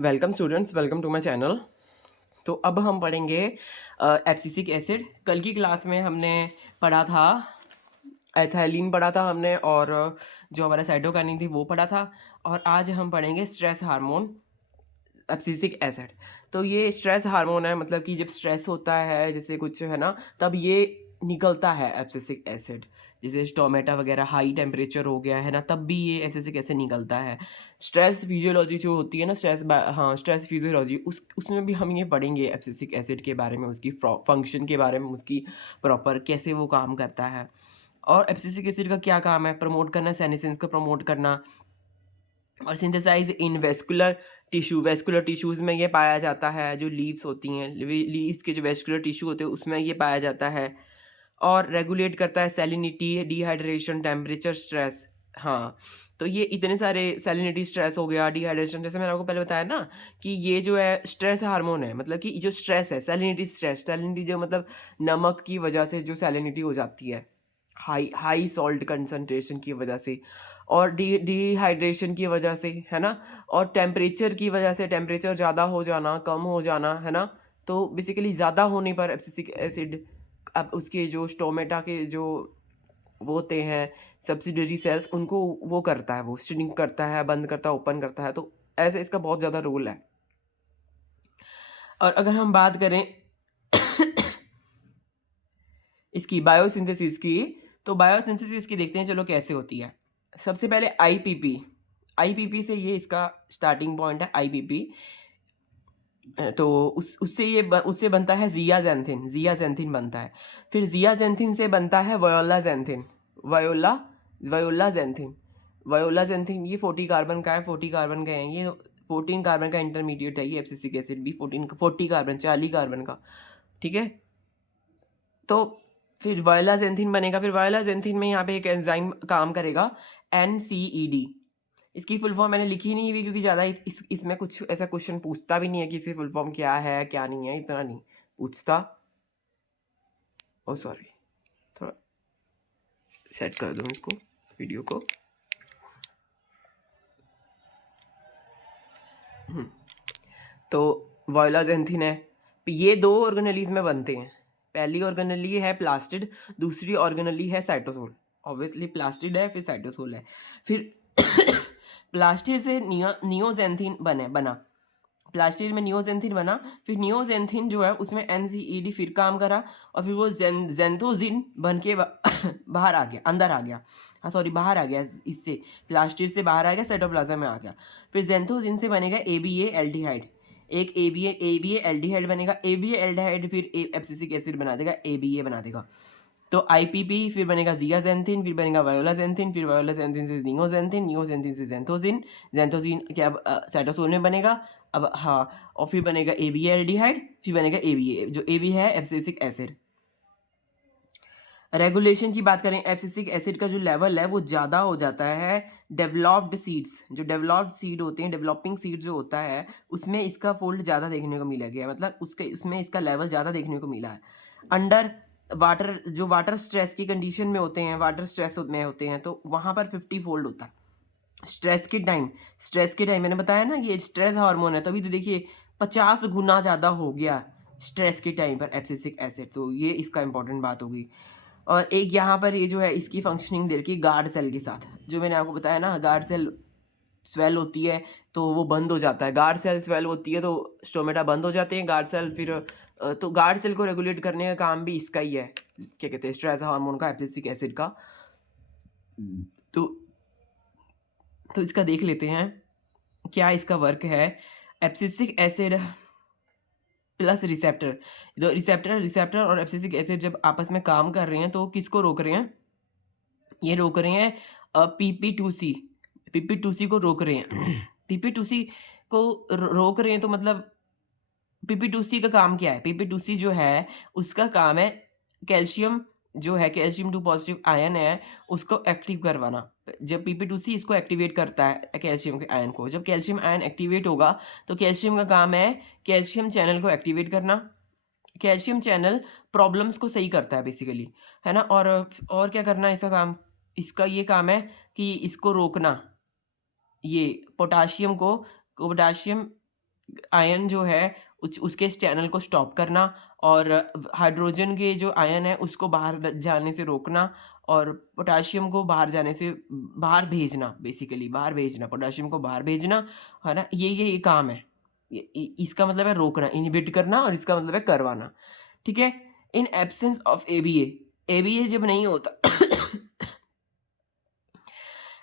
Welcome students, welcome to my channel. तो अब हम पढ़ेंगे एब्सिसिक एसिड। कल की क्लास में हमने पढ़ा था एथाइलिन पढ़ा था हमने, और जो हमारा साइटोकाइनिन थी वो पढ़ा था। और आज हम पढ़ेंगे स्ट्रेस हार्मोन एब्सिसिक एसिड। तो ये स्ट्रेस हार्मोन है, मतलब कि जब स्ट्रेस होता है जैसे कुछ है ना, तब ये निकलता है एब्सिसिक एसिड। जैसे स्टोमेटा वगैरह हाई टेम्परेचर हो गया है ना, तब भी ये एब्सिसिक एसिड निकलता है। स्ट्रेस फिजियोलॉजी जो होती है ना, हाँ स्ट्रेस फिजियोलॉजी, उसमें भी हम ये पढ़ेंगे एब्सिसिक एसिड के बारे में, उसकी फंक्शन के बारे में, उसकी प्रॉपर कैसे वो काम करता है। और एब्सिसिक एसिड का क्या काम है? प्रमोट करना, सेनेसेंस को प्रमोट करना, और सिंथेसाइज इन वेस्कुलर टिश्यू। वेस्कुलर टिश्यूज में ये पाया जाता है, जो लीव्स होती हैं, लीव्स के जो वेस्कुलर टिश्यू होते हैं उसमें ये पाया जाता है। और रेगुलेट करता है सैलिनिटी, डिहाइड्रेशन, टेम्परेचर, स्ट्रेस। हाँ, तो ये इतने सारे, सैलिनिटी, स्ट्रेस हो गया, डिहाइड्रेशन, जैसे मैंने आपको पहले बताया ना कि ये जो है स्ट्रेस हार्मोन है। मतलब कि जो स्ट्रेस है, सैलिनिटी, स्ट्रेस, सैलिनिटी जो मतलब नमक की वजह से जो सैलिनिटी हो जाती है, हाई हाई सॉल्ट कंसंट्रेशन की वजह से, और डिहाइड्रेशन की वजह से, है ना, और टेम्परेचर की वजह से, टेम्परेचर ज़्यादा हो जाना, कम हो जाना, है ना। तो बेसिकली ज़्यादा होने पर एब्सिसिक एसिड, अब उसके जो स्टोमेटा के जो वो होते हैं सब्सिडरी सेल्स, उनको वो करता है, वो श्रिंक करता है, बंद करता है, ओपन करता है। तो ऐसे इसका बहुत ज़्यादा रोल है। और अगर हम बात करें इसकी बायोसिंथेसिस की, तो बायोसिंथेसिस की देखते हैं चलो कैसे होती है। सबसे पहले आईपीपी, आईपीपी से ये इसका स्टार्टिंग पॉइंट है, आईपीपी। तो उससे बनता है जियाजेंथिन, जियाजेंथिन बनता है। फिर जियाजेंथिन से बनता है वयोलाजेंथिन, वयोला वयोलाजेंथिन, वयोलाजेंथिन ये 40 कार्बन का है, 40 कार्बन का है ये, 14 कार्बन का इंटरमीडिएट है ये एब्सिसिक एसिड भी, 40 कार्बन, 40 कार्बन का, ठीक है। तो फिर वायलाजेंथिन बनेगा। फिर वायलाजेंथिन में यहाँ पे एक एंजाइम काम करेगा, NCED। इसकी फुल फॉर्म मैंने लिखी नहीं हुई क्योंकि ज़्यादा इसमें कुछ ऐसा क्वेश्चन पूछता भी नहीं है कि इसकी फुल फॉर्म क्या है क्या नहीं है, इतना नहीं पूछता। ओ सॉरी, थोड़ा सेट कर दो इसको, वीडियो को। तो वायलाजेंथिन है, ये दो ऑर्गेनेलीज में बनते हैं। पहली ऑर्गेनेली है प्लास्टिड, दूसरी ऑर्गेनेली है साइटोसोल। ऑब्वियसली प्लास्टिड है, फिर साइटोसोल है। फिर प्लास्टिड से नियोजेंथिन बना, प्लास्टिड में नियोजेंथिन बना। फिर नियोजेंथिन जो है उसमें NCED फिर काम करा, और फिर वो जेंथोजिन बन के बाहर आ गया, अंदर आ गया, हाँ सॉरी बाहर आ गया, इससे प्लास्टिड से बाहर आ गया, साइटोप्लाज्म में आ गया। फिर जेंथोजिन से बनेगा ABA एल्डिहाइड, एक ABA एल्डिहाइड बनेगा। ABA एल्डिहाइड फिर एब्सिसिक एसिड बना देगा, ABA बना देगा। तो IPP फिर बनेगा जियाजेंथिन, फिर बनेगा वायोलाजेंथिन, फिर वायोलाजेंथिन से नियोजेंथिन, नियोजेंथिन से जेंथोजिन, जेंथोजिन क्या साइटोसोल में बनेगा। अब हाँ, और फिर बनेगा ABA एल्डिहाइड, फिर बनेगा ABA, जो AB है एब्सिसिक एसिड। रेगुलेशन की बात करें, एब्सिसिक एसिड का जो लेवल है वो ज़्यादा हो जाता है डेवलप्ड सीड्स, जो डेवलप्ड सीड होते हैं, डेवलपिंग सीड जो होता है उसमें इसका फोल्ड ज़्यादा देखने को मिला गया, मतलब उसमें इसका लेवल ज़्यादा देखने को मिला है। अंडर वाटर, जो वाटर स्ट्रेस की कंडीशन में होते हैं, वाटर स्ट्रेस में होते हैं, तो वहाँ पर 50 फोल्ड होता है। स्ट्रेस के टाइम मैंने बताया ना ये स्ट्रेस हार्मोन है, तभी तो देखिए 50 गुना ज़्यादा हो गया स्ट्रेस के टाइम पर एब्सिसिक एसिड। तो ये इसका इंपॉर्टेंट बात होगी। और एक यहाँ पर ये जो है इसकी फंक्शनिंग दे रखी है गार्ड सेल के साथ, जो मैंने आपको बताया ना, गार्ड सेल स्वेल होती है तो वो बंद हो जाता है, गार्ड सेल स्वेल होती है तो स्टोमेटा बंद हो जाते हैं, गार्ड सेल फिर तो गार्ड सेल को रेगुलेट करने का काम भी इसका ही है, क्या कहते हैं, स्ट्रेस हार्मोन का, एब्सिसिक एसिड का। तो इसका देख लेते हैं क्या इसका वर्क है। एब्सिसिक एसिड प्लस रिसेप्टर, तो रिसेप्टर और एब्सिसिक एसिड जब आपस में काम कर रहे हैं तो किसको रोक रहे हैं? ये रोक रहे हैं PP2C, PP2C को रोक रहे हैं। PP2C को रोक रहे हैं, तो मतलब PP2C का काम क्या है? PP2C जो है उसका काम है कैल्शियम, जो है कैल्शियम 2 पॉजिटिव आयन है उसको एक्टिव करवाना। जब PP2C इसको एक्टिवेट करता है कैल्शियम के आयन को, जब कैल्शियम आयन एक्टिवेट होगा तो कैल्शियम का काम है कैल्शियम चैनल को एक्टिवेट करना। कैल्शियम चैनल प्रॉब्लम्स को सही करता है बेसिकली, है ना। और क्या करना है इसका काम? इसका ये काम है कि इसको रोकना, ये पोटाशियम आयन जो है उसके इस चैनल को स्टॉप करना, और हाइड्रोजन के जो आयन है उसको बाहर जाने से रोकना, और पोटाशियम को बाहर जाने से बाहर भेजना, बेसिकली बाहर भेजना, पोटाशियम को बाहर भेजना, है ना। ये काम है। इसका मतलब है रोकना, इनहिबिट करना, और इसका मतलब है करवाना, ठीक है। इन एब्सेंस ऑफ एबीए जब नहीं होता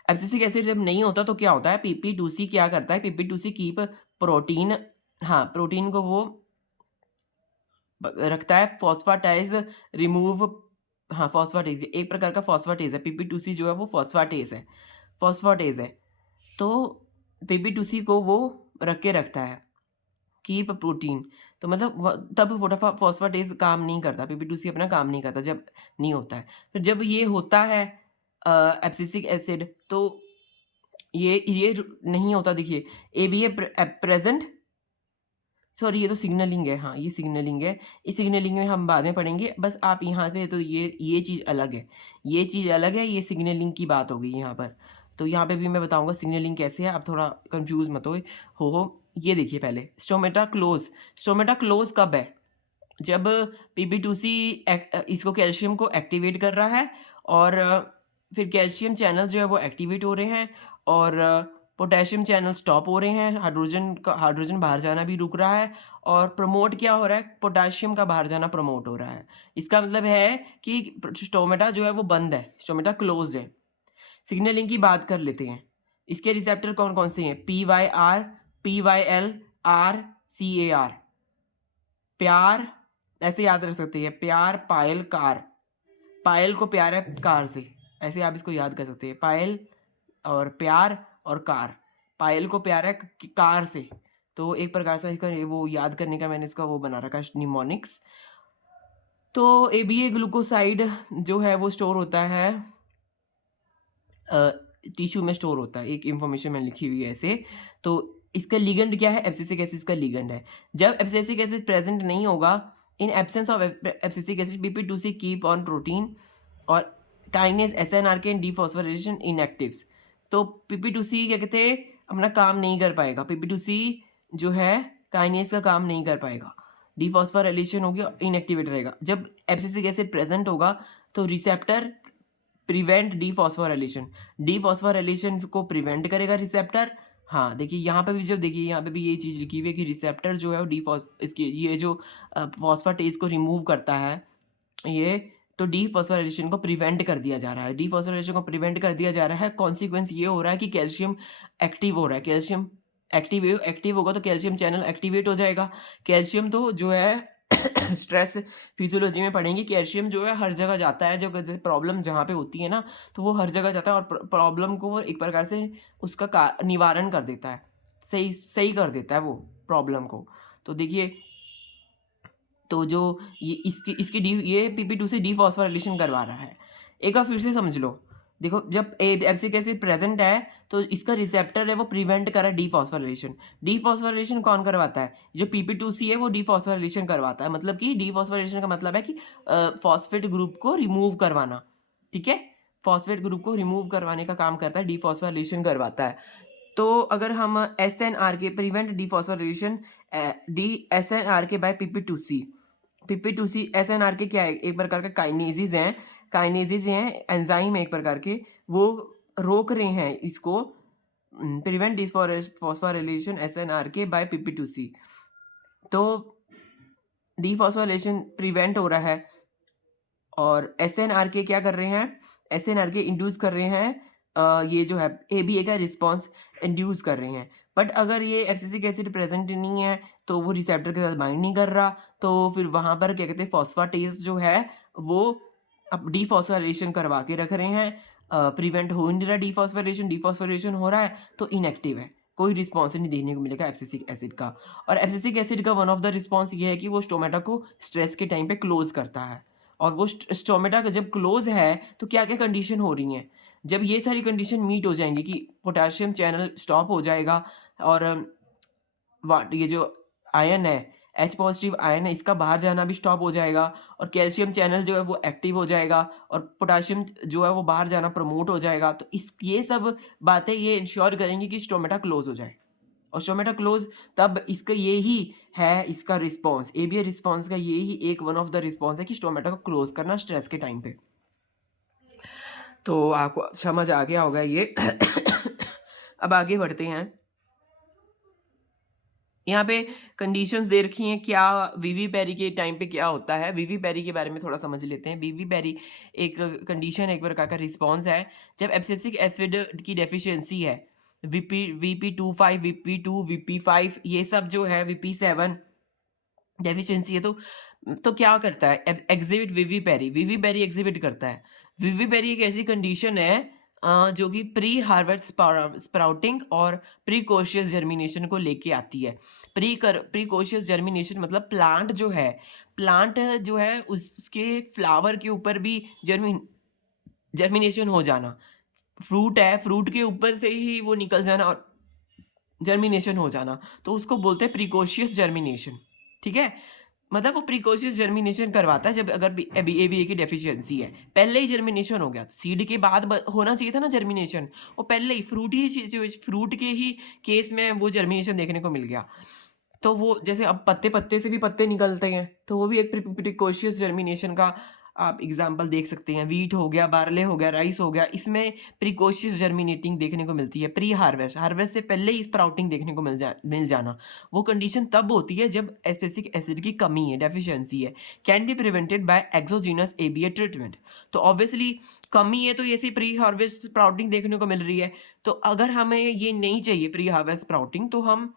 एब्सिसिक एसिड जब नहीं होता तो क्या होता है, PP2C क्या करता है, PP2C कीप प्रोटीन, हाँ प्रोटीन को वो रखता है, फॉस्फाटाइज रिमूव, हाँ फॉस्फाटेज, एक प्रकार का फॉस्फाटेज है। PP2C जो है वो फॉस्फाटेज है। तो PP2C को वो रख के रखता है, कीप प्रोटीन। तो मतलब तब फॉस्फाटेज काम नहीं करता, PP2C अपना काम नहीं करता जब नहीं होता है। फिर जब ये होता है एब्सिसिक एसिड, तो ये नहीं होता। देखिए ABA प्रेजेंट, सॉरी ये तो सिग्नलिंग है, हाँ ये सिग्नलिंग है। इस सिग्नलिंग में हम बाद में पढ़ेंगे, बस आप यहाँ पे तो ये चीज़ अलग है, ये चीज़ अलग है, ये सिग्नलिंग की बात हो गई यहाँ पर। तो यहाँ पे भी मैं बताऊँगा सिग्नलिंग कैसे है, आप थोड़ा कंफ्यूज मत हो। ये देखिए पहले स्टोमेटा क्लोज कब है, जब PP2C इसको कैल्शियम को एक्टिवेट कर रहा है, और फिर कैल्शियम चैनल जो है वो एक्टिवेट हो रहे हैं, और पोटेशियम चैनल स्टॉप हो रहे हैं, हाइड्रोजन बाहर जाना भी रुक रहा है, और प्रमोट क्या हो रहा है, पोटेशियम का बाहर जाना प्रमोट हो रहा है। इसका मतलब है कि स्टोमेटा जो है वो बंद है, स्टोमेटा क्लोज है। सिग्नलिंग की बात कर लेते हैं। इसके रिसेप्टर कौन कौन से हैं, PYR, PYL, RCAR। प्यार ऐसे याद रख सकते हैं, प्यार, पायल, कार। पायल को प्यार है कार से, ऐसे आप इसको याद कर सकते हैं, पायल और प्यार और कार। पायल को प्यार है कार से, तो एक प्रकार से इसका वो याद करने का मैंने इसका वो बना रखा है, निमोनिक्स। तो ABA ग्लूकोसाइड जो है वो स्टोर होता है टिश्यू में स्टोर होता है, एक इंफॉर्मेशन मैंने लिखी हुई है ऐसे। तो इसका लिगेंड क्या है, एब्सिसिक एसिड का लिगेंड है। जब एब्सिसिक एसिड प्रेजेंट नहीं होगा, in absence of abscisic acid PP2C keep on protein, और काइनेज SNRK एंड डीफॉस्फोराइलेशन इनएक्टिव्स। तो PP2C क्या कहते हैं, अपना काम नहीं कर पाएगा। PP2C जो है काइनेज का काम नहीं कर पाएगा, डीफॉस्फोराइलेशन होगी, इनएक्टिवेट रहेगा। जब एब्सिसिक एसिड प्रेजेंट होगा तो रिसेप्टर प्रिवेंट डीफॉस्फोराइलेशन को प्रिवेंट करेगा रिसेप्टर। हाँ देखिए यहाँ पे भी, जब देखिए यहाँ पे भी यही चीज़ लिखी हुई है कि रिसेप्टर जो है वो इसकी ये जो फॉस्फेटेज को रिमूव करता है, ये तो डीफॉस्फोराइलेशन को प्रिवेंट कर दिया जा रहा है, डीफॉस्फोराइलेशन को प्रिवेंट कर दिया जा रहा है। कॉन्सिक्वेंस ये हो रहा है कि कैल्शियम एक्टिव हो रहा है, कैल्शियम एक्टिव होगा तो कैल्शियम चैनल एक्टिवेट हो जाएगा। कैल्शियम तो जो है स्ट्रेस फिजियोलॉजी में पढ़ेंगे, कैल्शियम जो है हर जगह जाता है, जो जैसे प्रॉब्लम जहाँ पे होती है ना, तो वो हर जगह जाता है, और प्रॉब्लम को वो एक प्रकार से उसका निवारण कर देता है, सही कर देता है वो प्रॉब्लम को। तो देखिए, तो जो ये ये PP2C डीफॉस्फोराइलेशन करवा रहा है। एक बार फिर से समझ लो, देखो जब एब्सिक एसिड प्रेजेंट है तो इसका रिसेप्टर है वो प्रिवेंट कर रहा है डीफॉस्फोराइलेशन। डीफॉस्फोराइलेशन कौन करवाता है, जो PP2C है वो डीफॉस्फोराइलेशन करवाता है। मतलब कि डीफॉस्फोराइलेशन का मतलब है कि फॉस्फेट ग्रुप को रिमूव करवाना, ठीक है। फॉस्फेट ग्रुप को रिमूव करवाने का काम करता है, डीफॉस्फोराइलेशन करवाता है। तो अगर हम SNRK prevent dephosphorylation SNRK by PP2C SNRK क्या है, एक प्रकार का काइनेसिस हैं, एंजाइम है एक प्रकार के, वो रोक रहे हैं इसको, प्रिवेंट डिफॉस्फोराइलेशन SNRK बाय PP2C। तो डिफॉस्फोराइलेशन प्रिवेंट हो रहा है, और SNRK क्या कर रहे हैं, SNRK इंड्यूस कर रहे हैं, ये जो है ABA का रिस्पॉन्स इंड्यूस कर रहे हैं। बट अगर ये एब्सिसिक एसिड प्रेजेंट नहीं है तो वो रिसेप्टर के साथ बाइंड नहीं कर रहा, तो फिर वहाँ पर क्या कहते हैं, फॉस्फेटेज जो है वो अब डीफॉस्फोराइलेशन करवा के रख रहे हैं, प्रिवेंट हो नहीं रहा डीफॉस्फोरेशन हो रहा है, तो इनएक्टिव है, कोई रिस्पॉन्स नहीं देखने को मिलेगा एब्सिसिक एसिड का। और एब्सिसिक एसिड का वन ऑफ द रिस्पॉन्स ये है कि वो स्टोमेटा को स्ट्रेस के टाइम पे क्लोज करता है। और वो स्टोमेटा का जब क्लोज है तो क्या क्या कंडीशन हो रही हैं, जब ये सारी कंडीशन मीट हो जाएंगी कि पोटेशियम चैनल स्टॉप हो जाएगा, और ये जो आयन है H+ आयन है इसका बाहर जाना भी स्टॉप हो जाएगा, और कैल्शियम चैनल जो है वो एक्टिव हो जाएगा, और पोटेशियम जो है वो बाहर जाना प्रमोट हो जाएगा। तो ये सब बातें ये इंश्योर करेंगी कि स्टोमेटा क्लोज हो जाए। और स्टोमेटा क्लोज तब इसका यही है, इसका रिस्पॉन्स एबीए रिस्पॉन्स का यही एक वन ऑफ द रिस्पॉन्स है कि स्टोमेटा को क्लोज करना स्ट्रेस के टाइम पे। तो आपको समझ आ गया होगा ये। अब आगे बढ़ते हैं। यहाँ पे कंडीशंस दे रखी हैं क्या वीवी पेरी के टाइम पे क्या होता है। वीवी पेरी के बारे में थोड़ा समझ लेते हैं। वीवी पेरी एक कंडीशन, एक प्रकार का रिस्पॉन्स है जब एब्सिसिक एसिड की डेफिशिएंसी है। VP25, VP2, VP5 ये सब जो है, VP7 डेफिशिएंसी है, तो क्या करता है, एग्जिबिट वीवी पेरी एग्जिबिट करता है। वीवी पेरी एक ऐसी कंडीशन है जो कि प्री हार्वेस्ट स्प्राउटिंग और प्रीकोशियस जर्मिनेशन को लेके आती है। प्रीकोशियस जर्मिनेशन मतलब प्लांट जो है उसके फ्लावर के ऊपर भी जर्मिनेशन हो जाना। फ्रूट है, फ्रूट के ऊपर से ही वो निकल जाना और जर्मिनेशन हो जाना, तो उसको बोलते हैं प्रीकोशियस जर्मिनेशन। ठीक है, मतलब वो प्रीकोशियस जर्मिनेशन करवाता है जब अगर एबीए की डेफिशिएंसी है। पहले ही जर्मिनेशन हो गया तो सीड के बाद होना चाहिए था ना जर्मिनेशन, वो पहले ही फ्रूट के ही केस में वो जर्मिनेशन देखने को मिल गया। तो वो जैसे अब पत्ते से भी पत्ते निकलते हैं, तो वो भी एक प्रिकॉशियस जर्मिनेशन का आप एग्जांपल देख सकते हैं। वीट हो गया, बार्ले हो गया, राइस हो गया, इसमें प्रिकॉशियस जर्मिनेटिंग देखने को मिलती है। प्री हार्वेस्ट से पहले ही स्प्राउटिंग देखने को मिल जाना। वो कंडीशन तब होती है जब एस्पेसिक एसिड की कमी है, डेफिशिएंसी है। Can be prevented by exogenous ABA treatment. तो ऑब्वियसली कमी है, तो ऐसे प्री हार्वेस्ट स्प्राउटिंग देखने को मिल रही है। तो अगर हमें ये नहीं चाहिए प्री हार्वेस्ट स्प्राउटिंग, तो हम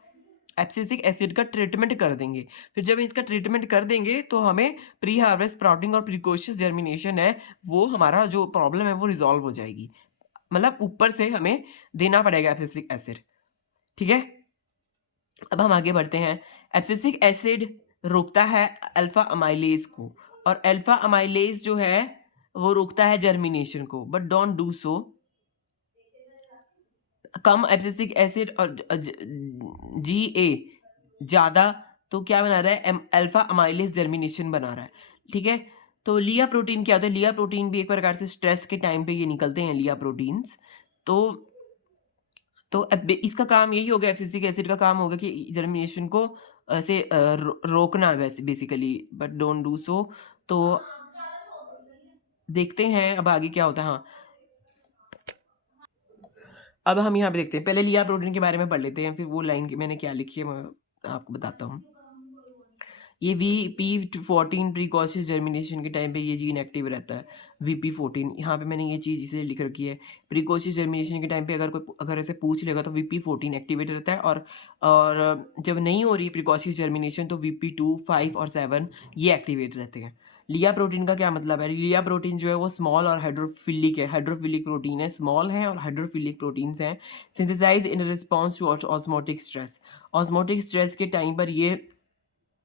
एब्सिसिक एसिड का ट्रीटमेंट कर देंगे। फिर जब इसका ट्रीटमेंट कर देंगे तो हमें प्री हार्वेस्ट स्प्राउटिंग और प्रीकोशियस जर्मिनेशन है, वो हमारा जो प्रॉब्लम है वो रिजॉल्व हो जाएगी। मतलब ऊपर से हमें देना पड़ेगा एब्सिसिक एसिड। ठीक है, अब हम आगे बढ़ते हैं। एब्सिसिक एसिड रोकता है अल्फा अमाइलेज को, और अल्फा अमाइलेज जो है वो रोकता है जर्मिनेशन को, but don't do so. Come abscisic acid और GA ज़्यादा, तो क्या बना रहा है, अल्फा अमाइलेज जर्मिनेशन बना रहा है। ठीक है, तो लिया प्रोटीन क्या होता है, लिया प्रोटीन भी एक प्रकार से स्ट्रेस के टाइम पे ये निकलते हैं, लिया प्रोटीन्स। तो अब इसका काम यही होगा, एब्सिसिक एसिड का काम होगा कि जर्मिनेशन को ऐसे रोकना वैसे basically, but don't do so. तो देखते हैं अब आगे क्या होता है। हाँ, अब हम यहाँ पे देखते हैं, पहले लिया प्रोटीन के बारे में पढ़ लेते हैं, फिर वो लाइन की मैंने क्या लिखी है मैं आपको बताता हूँ। ये VP14 प्रीकॉशियस जर्मिनेशन के टाइम पे ये जीन एक्टिव रहता है। VP14 यहाँ पे मैंने ये चीज़ इसे लिख रखी है। प्रीकॉशियस जर्मिनेशन के टाइम पे अगर ऐसे पूछ लेगा तो VP14 एक्टिवेट रहता है, और जब नहीं हो रही है प्रीकॉशियस जर्मिनेशन तो VP2, 5 और 7 ये एक्टिवेट रहते हैं। लिया प्रोटीन का क्या मतलब है, लिया प्रोटीन जो है वो स्मॉल और हाइड्रोफिलिक है, हाइड्रोफिलिक प्रोटीन है, स्मॉल है और हाइड्रोफिलिक प्रोटीन्स हैं, synthesize in response to osmotic stress. Osmotic stress के टाइम पर ये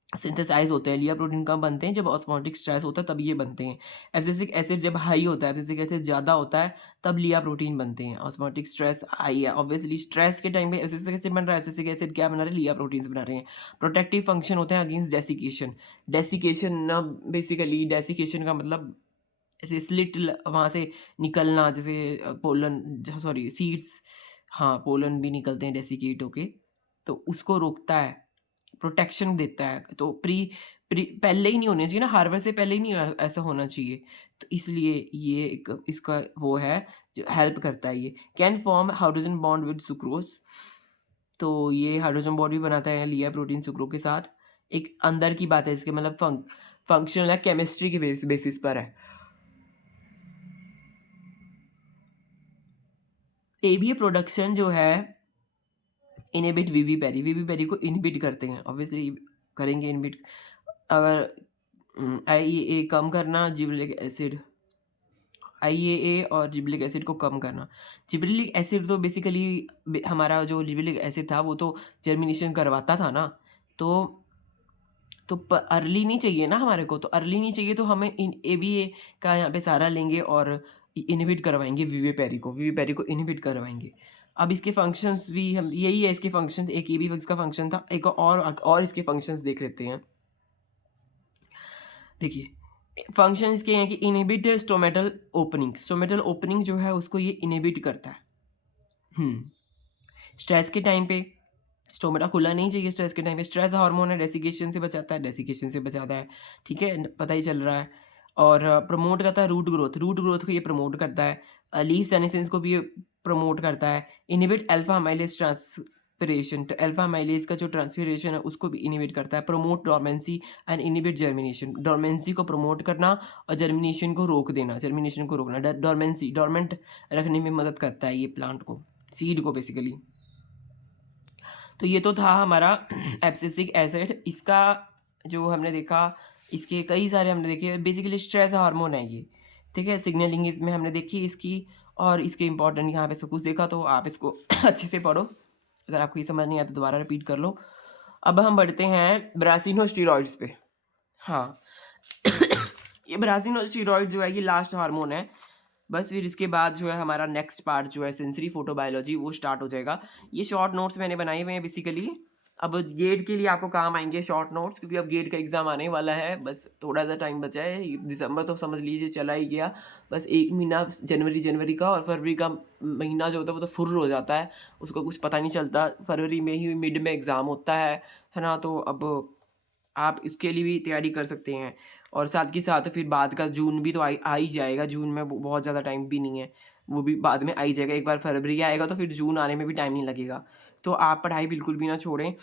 सिंथेसाइज होते हैं। लिया प्रोटीन कब बनते हैं, जब ऑस्मोटिक स्ट्रेस होता है तब ये बनते हैं। एब्सिसिक एसिड जब हाई होता है, एब्सिसिक एसिड ज़्यादा होता है, तब लिया प्रोटीन बनते हैं। ऑस्मोटिक स्ट्रेस हाई है, ऑब्वियसली स्ट्रेस के टाइम पे एब्सिसिक एसिड बन रहा है, एब्सिसिक एसिड क्या बना रहे हैं, लिया प्रोटीन्स बना रहे हैं। प्रोटेक्टिव फंक्शन होते हैं अगेंस्ट डेसिकेशन। डेसिकेशन ना, बेसिकली डेसिकेशन का मतलब ऐसे स्लिट वहाँ से निकलना, जैसे पोलन, सॉरी सीड्स, हाँ पोलन भी निकलते हैं डेसिकेट होके, तो उसको रोकता है, प्रोटेक्शन देता है। तो पहले ही नहीं होने चाहिए ना, हार्वेस्ट से पहले ही नहीं ऐसा होना चाहिए, तो इसलिए ये एक इसका वो है जो हेल्प करता है। ये can form hydrogen bond with sucrose, तो ये हाइड्रोजन बॉन्ड भी बनाता है लिया प्रोटीन सुक्रो के साथ। एक अंदर की बात है इसके, मतलब फंक्शनल है, केमिस्ट्री के बेसिस पर है। एबीए प्रोडक्शन जो है इनहिबिट वीवी पेरी को इनहिबिट करते हैं, ऑब्वियसली करेंगे इनहिबिट। अगर IAA कम करना, जिबरेलिक एसिड, IAA और जिबरेलिक एसिड को कम करना। जिबरेलिक एसिड तो बेसिकली हमारा जो जिबरेलिक एसिड था वो तो जर्मिनेशन करवाता था ना, तो अर्ली नहीं चाहिए ना हमारे को, तो अर्ली नहीं चाहिए तो हमें ABA का यहाँ पे सारा लेंगे और इनहिबिट करवाएंगे वीवी पेरी को इनहिबिट करवाएंगे। अब इसके फंक्शंस भी हम, यही है इसके फंक्शन, एक ये भी इसका फंक्शन था, एक और इसके फंक्शंस देख लेते हैं। देखिए फंक्शन इसके हैं कि इनहिबिट स्टोमेटल ओपनिंग जो है उसको ये इनहिबिट करता है स्ट्रेस के टाइम पे। स्टोमेटा खुला नहीं चाहिए स्ट्रेस के टाइम पे। स्ट्रेस हार्मोन है, डेसिकेशन से बचाता है, डेसिकेशन से बचाता है, ठीक है, पता ही चल रहा है। और प्रमोट करता है रूट ग्रोथ, रूट ग्रोथ को ये प्रमोट करता है। लीफ सेनेसेंस को भी ये प्रमोट करता है। इनिबिट अल्फा अमाइलेज ट्रांसपिरेशन, तो अल्फा अमाइलेज का जो ट्रांसपिरेशन है उसको भी इनिबिट करता है। Promote dormancy and inhibit germination, dormancy को प्रमोट करना और जर्मिनेशन को रोक देना, जर्मिनेशन को रोकना। डोरमेंसी, डोरमेंट रखने में मदद करता है ये प्लांट को, सीड को बेसिकली। तो ये तो था हमारा एब्सिसिक एसिड। इसका जो हमने देखा, इसके कई सारे हमने देखे, बेसिकली स्ट्रेस हार्मोन है ये, ठीक है। सिग्नलिंग इसमें हमने देखी इसकी, और इसके इंपॉर्टेंट यहाँ पे सब कुछ देखा, तो आप इसको अच्छे से पढ़ो। अगर आपको ये समझ नहीं आया तो दोबारा रिपीट कर लो। अब हम बढ़ते हैं ब्रासिनोस्टेरॉइड्स पे। हाँ ये ब्रासिनोस्टेरॉइड जो है ये लास्ट हार्मोन है। बस फिर इसके बाद जो है हमारा नेक्स्ट पार्ट जो है सेंसरी फोटोबायोलॉजी, वो स्टार्ट हो जाएगा। ये शॉर्ट नोट्स मैंने बनाए हुए हैं बेसिकली। अब गेट के लिए आपको काम आएंगे शॉर्ट नोट्स, क्योंकि अब गेट का एग्ज़ाम आने वाला है, बस थोड़ा सा टाइम बचा है। दिसंबर तो समझ लीजिए चला ही गया, बस एक महीना जनवरी का, और फरवरी का महीना जो होता है वो तो फुर्र हो जाता है, उसको कुछ पता नहीं चलता। फरवरी में ही मिड में एग्ज़ाम होता है ना। तो अब आप इसके लिए भी तैयारी कर सकते हैं। और साथ के साथ फिर बाद का जून भी तो आ ही जाएगा। जून में बहुत ज़्यादा टाइम भी नहीं है, वो भी बाद में आ ही जाएगा। एक बार फरवरी आएगा तो फिर जून आने में भी टाइम नहीं लगेगा। तो आप पढ़ाई बिल्कुल भी ना छोड़ें।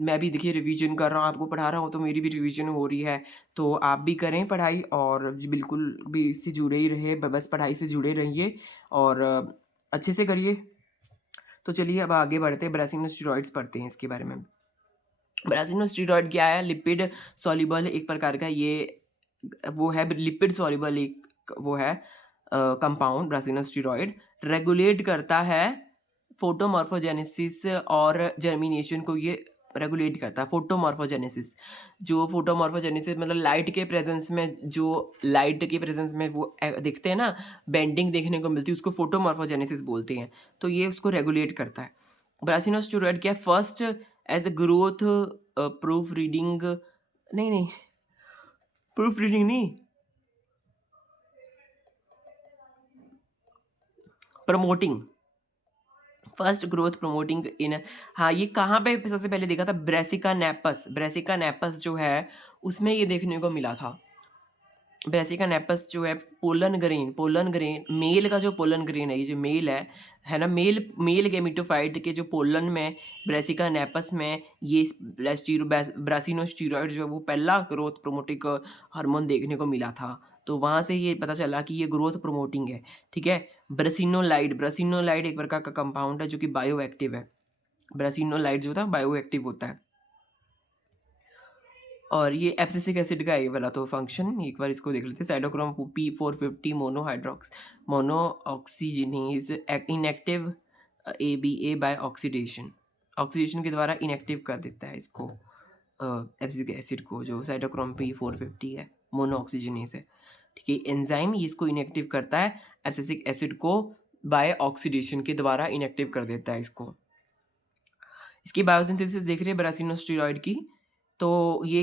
मैं भी देखिए रिवीजन कर रहा हूँ, आपको पढ़ा रहा हूँ, तो मेरी भी रिवीजन हो रही है। तो आप भी करें पढ़ाई, और बिल्कुल भी इससे जुड़े ही रहिए, बस पढ़ाई से जुड़े रहिए और अच्छे से करिए। तो चलिए अब आगे बढ़ते हैं, ब्रासिनोस्टेरॉइड्स पढ़ते हैं इसके बारे में। ब्रासिनोस्टेरॉइड क्या है? लिपिड सॉल्युबल एक प्रकार का ये वो है, लिपिड सॉल्युबल एक वो है कंपाउंड। ब्रासिनोस्टेरॉइड रेगुलेट करता है फोटोमॉर्फोजेनेसिस और जर्मिनेशन को, ये रेगुलेट करता है। फोटोमॉर्फोजेनेसिस, जो फोटोमॉर्फोजेनेसिस मतलब लाइट के प्रेजेंस में, जो लाइट के प्रेजेंस में वो देखते हैं ना, बेंडिंग देखने को मिलती है, उसको फोटोमॉर्फोजेनेसिस बोलते हैं। तो ये उसको रेगुलेट करता है। ब्रासिनोस्टेरॉइड क्या है? First as a growth proof reading, नहीं प्रूफ रीडिंग नहीं, promoting, first growth promoting in. हाँ, ये कहाँ पे सबसे पहले देखा था? ब्रेसिका नेपस, ब्रेसिका नेपस जो है उसमें ये देखने को मिला था। ब्रेसिका नेपस जो है pollen grain, pollen grain male का जो पोलन ग्रेन है, ये जो मेल है ना, मेल गेमिटोफाइट के जो पोलन में, ब्रेसिका नेपस में ये ब्रासिनोस्टेरॉइड जो है वो पहला ग्रोथ प्रोमोटिक हार्मोन देखने को मिला था। तो वहाँ से ये पता चला कि ये ग्रोथ प्रोमोटिंग है, ठीक है। ब्रासिनोलाइड, ब्रासिनोलाइड एक प्रकार का कंपाउंड है जो कि बायो एक्टिव है। ब्रासिनोलाइड जो था बायो एक्टिव होता है। और ये एब्सिसिक एसिड का ये वाला तो फंक्शन एक बार इसको देख लेते हैं। Cytochrome P450 mono oxygenase inactive ABA by oxidation, oxidation के द्वारा इनएक्टिव कर देता है इसको एब्सिसिक एसिड को, जो साइटोक्रोम P450 है, मोनो ऑक्सीजनेज है, ठीक है। एंजाइम ये इसको इनएक्टिव करता है, एब्सिसिक एसिड को बाय ऑक्सीडेशन के द्वारा इनएक्टिव कर देता है इसको। इसकी बायोसिंथेसिस देख रहे हैं ब्रासिनोस्टेरॉइड की, तो ये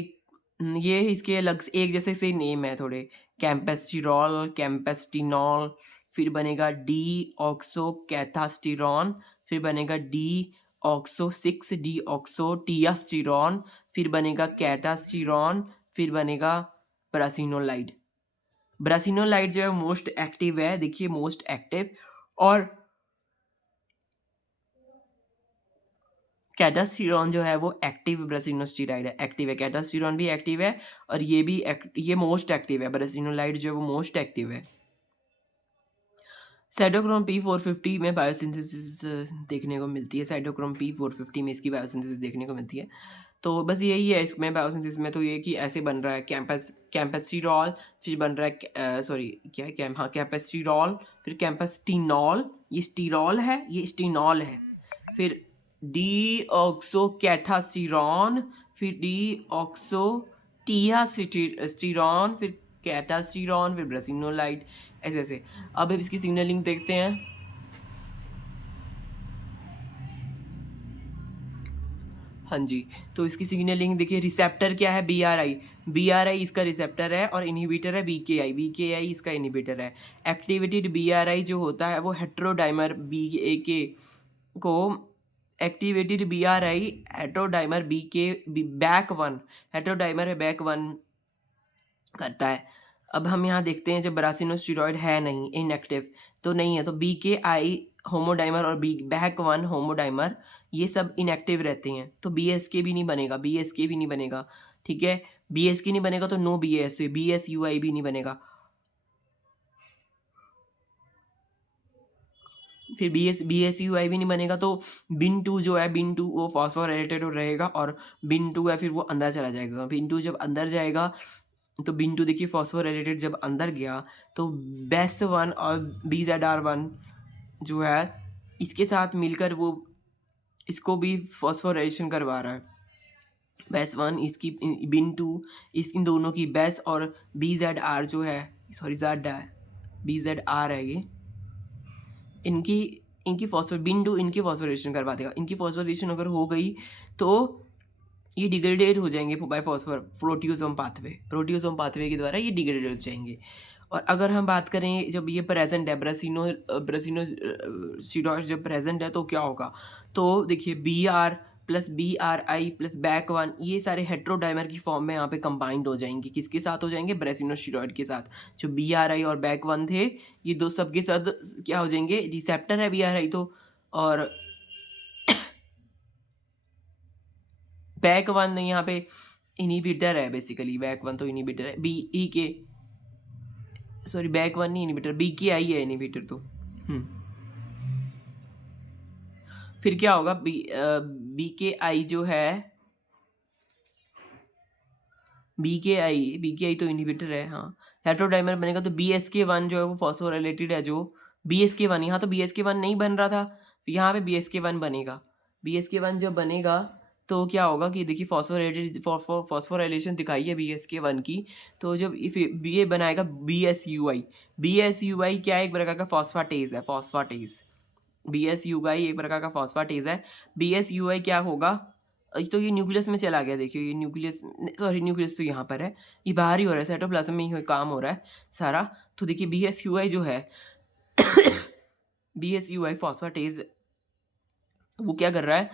इसके अलग से एक जैसे से नेम है थोड़े, कैम्पेस्टिरॉल, कैम्पेस्टिनॉल, फिर बनेगा डी ऑक्सो कैथास्टिरॉन, फिर बनेगा डी ऑक्सो 6 डी ऑक्सो टियास्टिरॉन, फिर बनेगा कैटास्टिरॉन, फिर बनेगा ब्रासिनोलाइड। ब्रासिनोलाइड जो है मोस्ट एक्टिव है, देखिए मोस्ट एक्टिव। और कैटास्टिरॉन जो है वो एक्टिव ब्रासिनोस्टेरॉइड है, एक्टिव है। कैटास्टिरॉन भी एक्टिव है, और ये भी ये मोस्ट एक्टिव है। ब्रासिनोलाइड जो है वो मोस्ट एक्टिव है। साइटोक्रोम P450 में बायोसिंथेसिस देखने को मिलती है। साइटोक्रोम P450 में इसकी बायोसिंथेसिस देखने को मिलती है। तो बस यही है इसमें बायोसिंथेसिस में, तो ये कि ऐसे बन रहा है कैम्पेस्टिरॉल, फिर बन रहा है सॉरी क्या है कैम्पेस्टिरॉल, फिर कैम्पेस्टिनॉल, ये स्टीरॉल है, ये स्टीनॉल है, फिर डी ऑक्सो कैथास्टिरॉन, फिर डी ऑक्सो टियास्टिरॉन, फिर कैटास्टिरॉन, फिर ब्रासिनोलाइड, ऐसे ऐसे। अब इसकी सिग्नलिंग देखते हैं। हाँ जी, तो इसकी सिग्नलिंग देखिए। रिसेप्टर क्या है? BRI इसका रिसेप्टर है, और इनहिबिटर है BKI इसका इनहिबिटर है। एक्टिवेटेड BRI जो होता है वो हेट्रोडाइमर BAK को एक्टिवेटेड BRI हेटेरोडाइमर बी के बैक वन, हेटेरोडाइमर है बैक वन करता है। अब हम यहाँ देखते हैं जब ब्रासिनोस्टेरॉइड है नहीं, इनएक्टिव तो नहीं है, तो BKI होमोडाइमर और बी बैक वन होमोडाइमर ये सब इनएक्टिव रहते हैं, तो BSK भी नहीं बनेगा, BSK भी नहीं बनेगा, ठीक है। BSK नहीं बनेगा तो नो BASU, BSUI भी नहीं बनेगा। फिर BSUI भी नहीं बनेगा तो बिन 2 जो है, बिन 2 वो फॉस्फोराइलेटेड रहेगा, और बिन 2 है फिर वो अंदर चला जाएगा। बिन 2 जब अंदर जाएगा तो बिन 2 देखिए फॉस्फोराइलेटेड जब अंदर गया तो बेस वन और BZR1 जो है इसके साथ मिलकर वो इसको भी फॉस्फोराइलेशन करवा रहा है। बेस वन इसकी बिन 2 इन दोनों की बेस और BZR जो है, सॉरी जेड है, BZR है ये, इनकी इनकी बिन 2 इनकी फॉस्फोराइलेशन करवा देगा। इनकी फॉस्फोराइलेशन अगर हो गई तो ये डिग्रेडेड हो जाएंगे बाय फॉस्फोर प्रोटियोसोम पाथवे के द्वारा ये डिग्रेडेड हो जाएंगे। और अगर हम बात करें जब ये प्रेजेंट है ब्रासिनोस्टेरॉइड जब प्रेजेंट है तो क्या होगा, तो देखिए BR plus BRI plus back one ये सारे हेट्रोडाइमर की फॉर्म में यहाँ पे कंबाइंड हो जाएंगे। किसके साथ हो जाएंगे? ब्रासिनोस्टेरॉइड के साथ। जो BRI और बैक वन थे ये दो सबके साथ क्या हो जाएंगे, रिसेप्टर है BRI तो, और बैक वन यहाँ पे इनिबिटर है, बेसिकली बैक वन तो इनिबिटर है, BE के सॉरी बैक वन नहीं इनिबिटर, BKI है इनिबिटर तो। फिर क्या होगा, BKI जो है BKI तो इनिबिटर है, हाँ हेट्रोडाइमर बनेगा तो BSK1 जो है वो फॉस्फोराइलेटेड है, जो BSK1 यहाँ तो BSK1 नहीं बन रहा था, यहाँ पे BSK1 बनेगा। BSK1 जब बनेगा तो क्या होगा कि देखिए फॉस्फोराइलेशन दिखाई है BSK1 की, तो जब ये बनाएगा BSUI क्या है, एक प्रकार का फॉस्फाटेज है, BSUI एक प्रकार का फॉस्फाटेज है। BSUI क्या होगा, तो ये न्यूक्लियस में चला गया, देखिए ये न्यूक्लियस तो यहाँ पर है, ये बाहर ही हो रहा है, साइटोप्लाज्म में ही काम हो रहा है सारा। तो देखिए BSUI जो है BSUI फॉस्फाटेज वो क्या कर रहा है,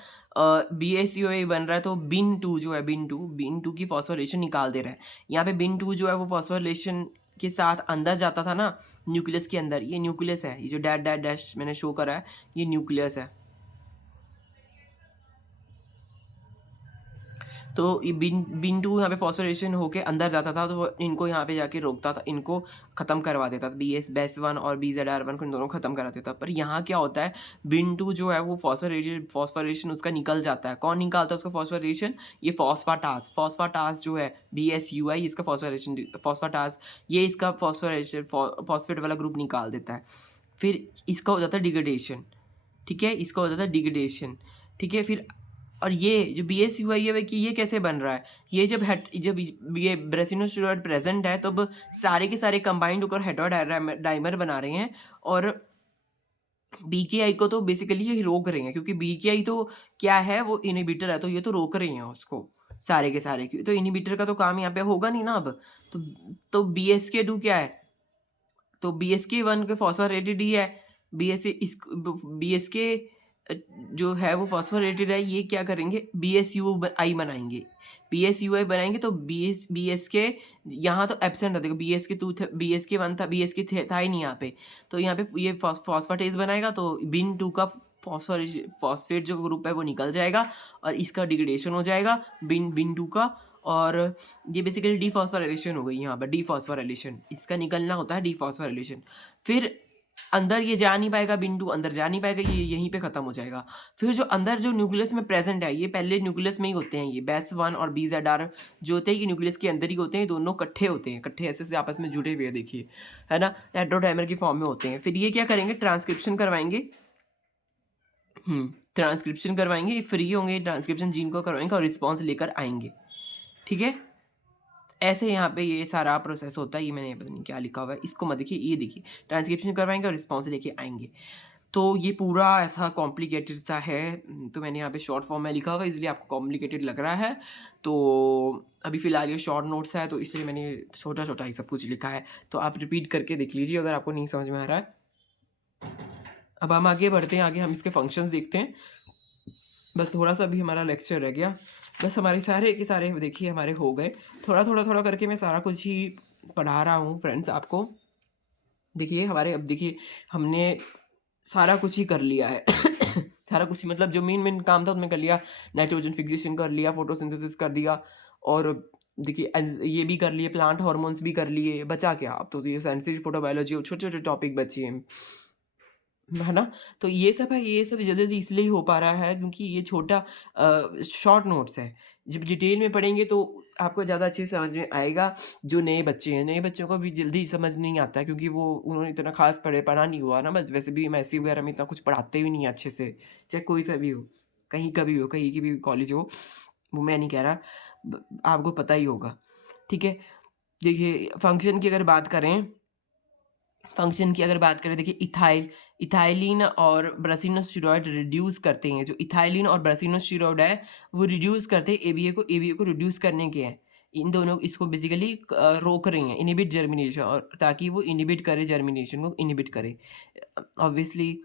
BSUI बन रहा है तो बिन 2 जो है, बिन 2 की फॉस्फोराइलेशन निकाल दे रहा है। यहाँ पे बिन 2 जो है वो फॉस्फोराइलेशन के साथ अंदर जाता था ना न्यूक्लियस के अंदर, ये न्यूक्लियस है, ये जो डैश मैंने शो करा है ये न्यूक्लियस है। तो ये बिन 2 यहाँ पे फॉस्फोराइलेशन होके अंदर जाता था तो इनको यहाँ पे जाके रोकता था, इनको ख़त्म करवा देता था, बेस वन और BZR1 को इन दोनों ख़त्म करा देता। पर यहाँ क्या होता है, बिन 2 जो है वो फॉस्फोराइलेशन उसका निकल जाता है। कौन निकालता है उसका फॉस्फोराइलेशन? ये फॉस्फाटास जो है BSUI इसका फॉस्फाटास ये इसका फॉस्फोराइलेशन फॉस्फेट वाला ग्रुप निकाल देता है। फिर इसका हो जाता है डिग्रेडेशन, ठीक है, इसका हो जाता है डिग्रेडेशन, ठीक है। फिर और ये जो BSUI है कि ये कैसे बन रहा है, ये जब ये ब्रासिनोस्टेरॉइड प्रेजेंट है तब सारे के सारे कंबाइंड होकर हेटेरोडाइमर बना रहे हैं, और BKI को तो बेसिकली ये रोक रहे हैं, क्योंकि BKI तो क्या है, वो इनिबिटर है, तो ये तो रोक रहे हैं उसको सारे के सारे की। तो इनिबिटर का तो काम यहाँ पे होगा नहीं ना अब, तो BSK2 क्या है, तो BSK1 के फॉस्फोरेटेड ही है, BSK जो है वो फॉस्फोरेटेड है, ये क्या करेंगे BSUI बनाएंगे, BSUI बनाएंगे तो BSK यहाँ तो एब्सेंट था, देखो BSK2 BSK1 था, BSK था ही नहीं यहाँ पे, तो यहाँ पे ये फॉस्फाटेज बनाएगा तो बिन 2 का फॉस्फेट जो ग्रुप है वो निकल जाएगा और इसका डिग्रेडेशन हो जाएगा बिन 2 का, और ये बेसिकली डीफॉस्फोराइलेशन हो गई। यहाँ पर डीफॉस्फोराइलेशन इसका निकलना होता है, डीफॉस्फोराइलेशन। फिर अंदर ये जा नहीं पाएगा, बिन 2 अंदर जा नहीं पाएगा, ये यहीं पे खत्म हो जाएगा। फिर जो अंदर जो न्यूक्लियस में प्रेजेंट है, ये पहले न्यूक्लियस में ही होते हैं, ये बेस वन और BZR जो होते हैं ये न्यूक्लियस के अंदर ही होते हैं, ये दोनों इकट्ठे होते हैं, इकट्ठे ऐसे से आपस में जुड़े हुए हैं, देखिए है ना, हेटेरोडाइमर की फॉर्म में होते हैं। फिर ये क्या करेंगे, ट्रांसक्रिप्शन करवाएंगे, ट्रांसक्रिप्शन करवाएंगे, फ्री होंगे, ट्रांसक्रिप्शन जीन को करवाएंगे और रिस्पॉन्स लेकर आएंगे, ठीक है। ऐसे यहाँ पे ये सारा प्रोसेस होता है। ये मैंने पता नहीं क्या लिखा हुआ है, इसको मत देखिए, ये देखिए ट्रांसक्रिप्शन करवाएंगे और रिस्पॉन्स लेके आएंगे। तो ये पूरा ऐसा कॉम्प्लिकेटेड सा है, तो मैंने यहाँ पे शॉर्ट फॉर्म में लिखा हुआ है, इसलिए आपको कॉम्प्लिकेटेड लग रहा है। तो अभी फ़िलहाल ये शॉर्ट नोट्स है तो इसलिए मैंने छोटा छोटा ही सब कुछ लिखा है, तो आप रिपीट करके देख लीजिए अगर आपको नहीं समझ में आ रहा है। अब हम आगे बढ़ते हैं, आगे हम इसके फंक्शंस देखते हैं। बस थोड़ा सा भी हमारा लेक्चर रह गया, बस हमारे सारे के सारे देखिए हमारे हो गए। थोड़ा करके मैं सारा कुछ ही पढ़ा रहा हूँ फ्रेंड्स आपको। देखिए हमारे अब देखिए हमने सारा कुछ ही कर लिया है सारा कुछ ही मतलब जो मेन काम था उसमें कर लिया। नाइट्रोजन फिक्सेशन कर लिया, फोटोसिंथेसिस कर दिया, और देखिए ये भी कर लिए, प्लांट हार्मोन्स भी कर लिए। बचा क्या अब तो ये सेंसिटिव फोटोबायोलॉजी और छोटे छोटे टॉपिक बचे हैं, है ना। तो ये सब है, ये सब जल्दी जल्दी इसलिए हो पा रहा है क्योंकि ये छोटा शॉर्ट नोट्स है। जब डिटेल में पढ़ेंगे तो आपको ज़्यादा अच्छे से समझ में आएगा। जो नए बच्चे हैं, नए बच्चों को भी जल्दी समझ नहीं आता है क्योंकि वो उन्होंने इतना खास पढ़ा नहीं हुआ ना। बस वैसे भी एमएससी वगैरह में इतना कुछ पढ़ाते भी नहीं है अच्छे से, चाहे कोई सा भी हो, कहीं का भी हो, कहीं की भी कॉलेज हो, वो मैं नहीं कह रहा, आपको पता ही होगा। ठीक है, देखिए फंक्शन की अगर बात करें, देखिए इथाइलिन और ब्रासिनोस्टेरॉइड रिड्यूस करते हैं। जो इथाइलिन और ब्रासिनोस्टेरॉइड है वो रिड्यूस करते हैं एबीए को रिड्यूस करने के हैं। इन दोनों इसको बेसिकली रोक रही हैं, इनिबिट जर्मिनेशन, और ताकि वो इनिबिट करे, जर्मिनेशन को इनिबिट करे। ऑब्वियसली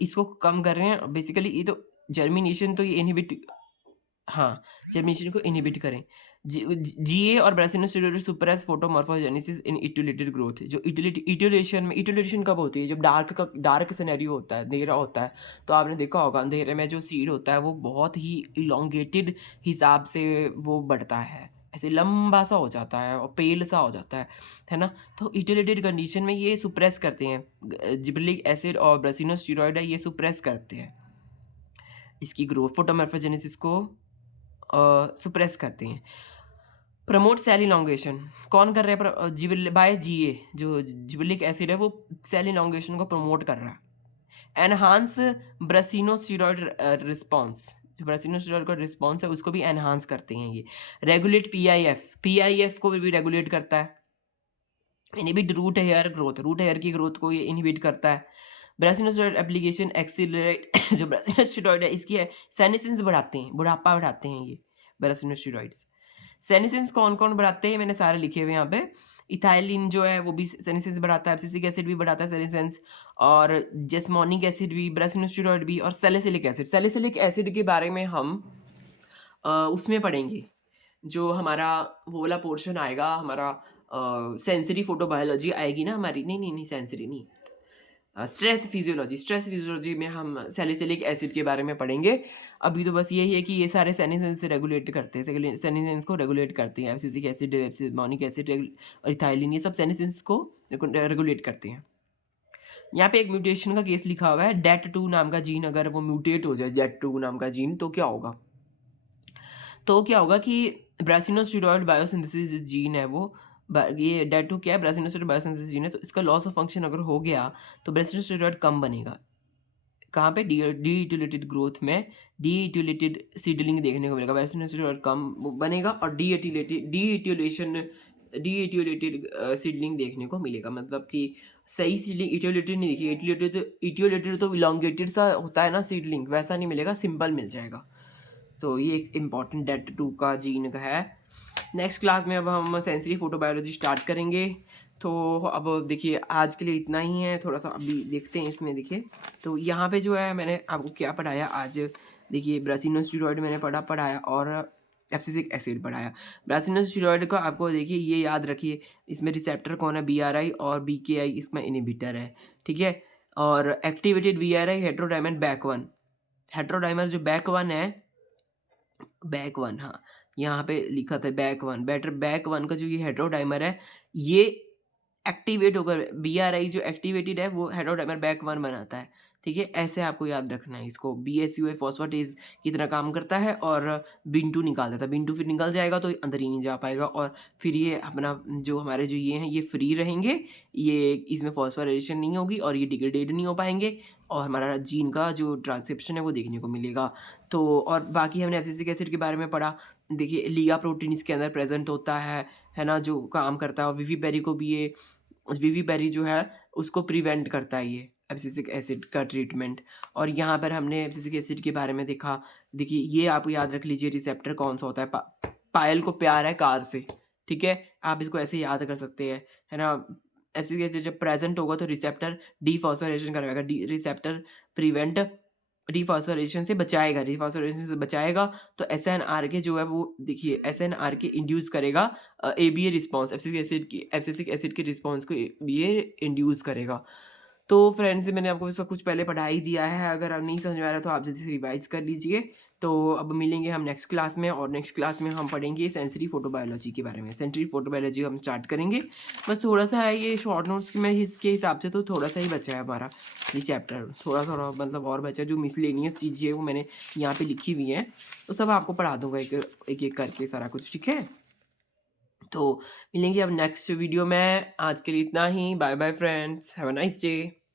इसको कम कर रहे हैं बेसिकली, ये तो जर्मिनेशन तो ये इनिबिट, हाँ, जर्मिनेशन को इनहिबिट करें। जीए और ब्रासिनोस्टेरॉइड सुप्रेस फोटोमॉर्फोजेनेसिस इन इट्यूलेटेड ग्रोथ। जो इट्यूलेशन कब होती है? जब डार्क सिनेरियो होता है, अंधेरा होता है। तो आपने देखा होगा अंधेरे में जो सीड होता है वो बहुत ही इलोंगेटेड हिसाब से वो बढ़ता है, ऐसे लंबा सा हो जाता है और पेल सा हो जाता है ना। तो इट्यूलेटेड कंडीशन में ये सुप्रेस करते हैं, जिबरेलिक एसिड और ब्रासिनोस्टेरॉइड है, ये सुप्रेस करते हैं इसकी ग्रोथ, फोटोमॉर्फोजेनेसिस को सुप्रेस करते हैं। प्रमोट सेल इलॉन्गेशन कौन कर रहा है? बाय जीए, जो जिबरेलिक एसिड है वो सेल इलॉन्गेशन को प्रमोट कर रहा है। एनहांस ब्रासिनोस्टेरॉइड रिस्पॉन्स, जो ब्रासिनोस्टेरॉइड का रिस्पॉन्स है उसको भी एनहांस करते हैं ये। रेगुलेट पीआईएफ को भी रेगुलेट करता है। इनहिबिट रूट हेयर की ग्रोथ को ये इनहिबिट करता है। ब्रासिनोस्टेरॉइड एप्लीकेशन एक्सीलरेट जो ब्रासिनोस्टेरॉइड है इसकी है सेनेसेंस बढ़ाते हैं, बुढ़ापा बढ़ाते हैं ये ब्रासिनोस्टेरॉइड्स। सेनेसेंस कौन कौन बढ़ाते हैं मैंने सारे लिखे हुए यहाँ पे। इथाइलिन जो है वो भी सेनेसेंस बढ़ाता है, एब्सिसिक एसिड भी बढ़ाता है सेनेसेंस, और जेस्मोनिक एसिड भी, ब्रासिनोस्टेरॉइड भी, और सैलिसिलिक एसिड के बारे में हम उसमें पढ़ेंगे, जो हमारा वो वाला पोर्शन आएगा, हमारा सेंसरी फोटोबायोलॉजी आएगी ना हमारी, नहीं सेंसरी नहीं, स्ट्रेस फिजियोलॉजी में हम सैलिसिलिक एसिड के बारे में पढ़ेंगे। अभी तो बस यही है कि ये सारे सेनेसेंस से रेगुलेट करते हैं, सेनेसेंस को रेगुलेट करते हैं। एब्सिसिक एसिड, एब्सिमोनिक एसिड और इथाइलिन, ये सब सेनेसेंस को रेगुलेट करते हैं। यहाँ पे एक म्यूटेशन का केस लिखा हुआ है, DAT2 नाम का जीन अगर वो म्यूटेट हो जाए, DAT2 नाम का जीन, तो क्या होगा कि ब्रासिनोस्टेरॉइड बायोसिंथेसिस जीन है वो, ये DAT2 क्या है? ब्रासिनोस्टेरॉइड बायोसिंथेसिस जीन है। तो इसका लॉस ऑफ फंक्शन अगर हो गया तो ब्रासिनोस्टेरॉइड कम बनेगा। कहाँ पे? डी इट्यूलेटेड ग्रोथ में डी इट्यूलेटेड सीडलिंग देखने को मिलेगा, ब्रासिनोस्टेरॉइड कम बनेगा और डी इट्यूलेटेड सीडलिंग देखने को मिलेगा। मतलब कि सही सीडलिंग इट्यूलेटेड नहीं देखिए, इट्यूलेटेड तो इलोंगेटेड सा होता है ना सीडलिंग, वैसा नहीं मिलेगा, सिंपल मिल जाएगा। तो ये एक इम्पॉर्टेंट DAT2 का जीन का है। नेक्स्ट क्लास में अब हम सेंसरी फोटोबायोलॉजी स्टार्ट करेंगे। तो अब देखिए आज के लिए इतना ही है, थोड़ा सा अभी देखते हैं इसमें। देखिए तो यहाँ पे जो है मैंने आपको क्या पढ़ाया आज, देखिए ब्रासिनोस्टेरॉइड मैंने पढ़ाया और एब्सिसिक एसिड पढ़ाया। ब्रासिनोस्टेरॉइड का आपको देखिए ये याद रखिए, इसमें रिसेप्टर कौन है? BRI और BKI इसमें इनहिबिटर है, ठीक है। और एक्टिवेटेड BRI हेट्रोडाइमर जो बैक वन, हाँ यहाँ पे लिखा था बैक वन का जो ये हेट्रोडाइमर है, ये एक्टिवेट होकर BRI जो एक्टिवेटेड है वो हेट्रोडाइमर बैक वन बनाता है, ठीक है। ऐसे आपको याद रखना है इसको। BSUA फॉस्फेटेज की तरह काम करता है और बिन2 निकाल देता है। बिन2 फिर निकल जाएगा तो अंदर ही नहीं जा पाएगा, और फिर ये अपना जो हमारे जो ये हैं ये फ्री रहेंगे, ये इसमें फॉस्फोराइलेशन नहीं होगी और ये डिग्रेडेड नहीं हो पाएंगे, और हमारा जीन का जो ट्रांसक्रिप्शन है वो देखने को मिलेगा। तो और बाकी हमने एब्सिसिक एसिड के बारे में पढ़ा। देखिए लिगा प्रोटीन इसके अंदर प्रेजेंट होता है ना, जो काम करता है। और विवी बेरी जो है उसको प्रिवेंट करता है ये एब्सिसिक एसिड का ट्रीटमेंट। और यहाँ पर हमने एब्सिसिक एसिड के बारे में देखा। देखिए ये आप याद रख लीजिए, रिसेप्टर कौन सा होता है? पायल को प्यार है कार से, ठीक है, आप इसको ऐसे याद कर सकते हैं, है ना। एब्सिसिक एसिड जब प्रेजेंट होगा तो रिसेप्टर डीफॉस्फोराइलेशन करवाएगा, रिसेप्टर प्रिवेंट डिफॉस्फोरेशन से बचाएगा, डिफॉस्फोरेशन से बचाएगा। तो एसएनआरके जो है वो देखिए एसएनआरके इंड्यूस करेगा एबीए रिस्पॉन्स, एब्सिसिक एसिड के रिस्पॉन्स को ये इंड्यूस करेगा। तो फ्रेंड्स मैंने आपको सब कुछ पहले पढ़ा ही दिया है, अगर आप नहीं समझ में आ रहा तो आप जल्दी से रिवाइज कर लीजिए। तो अब मिलेंगे हम नेक्स्ट क्लास में, और नेक्स्ट क्लास में हम पढ़ेंगे सेंसरी फोटोबायोलॉजी के बारे में। सेंसरी फोटोबायोलॉजी हम स्टार्ट करेंगे। बस थोड़ा सा है ये शॉर्ट नोट्स में, इसके हिसाब से तो थोड़ा सा ही बचा है हमारा ये चैप्टर, थोड़ा थोड़ा मतलब और बचा है। जो मिसलेनियस चीज़ें वो मैंने यहाँ पे लिखी हुई हैं, तो सब आपको पढ़ा दूंगा एक एक करके सारा कुछ, ठीक है। तो मिलेंगे अब नेक्स्ट वीडियो में, आज के लिए इतना ही। Bye bye friends, have a nice day.